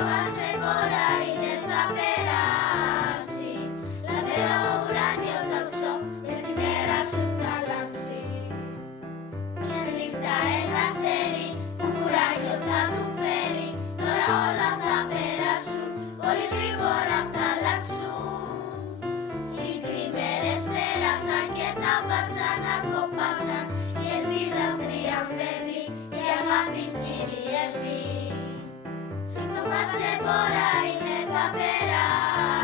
Φοβάσαι πόρα είναι θα περάσει. Λαμπερό ουράνιο τόξο, μες τη μέρα σου θα αλλάξει. Μια νύχτα ένα αστέρι που κουράγιο θα του φέρει. Τώρα όλα θα περάσουν, πολύ γρήγορα θα αλλάξουν. Οι κρυμμένες πέρασαν και τα βάσανα κοπάσαν. Η ελπίδα θριαμβεύει, η αγάπη κυριεύει. Φοβάσαι πόρα είναι θα περάσει.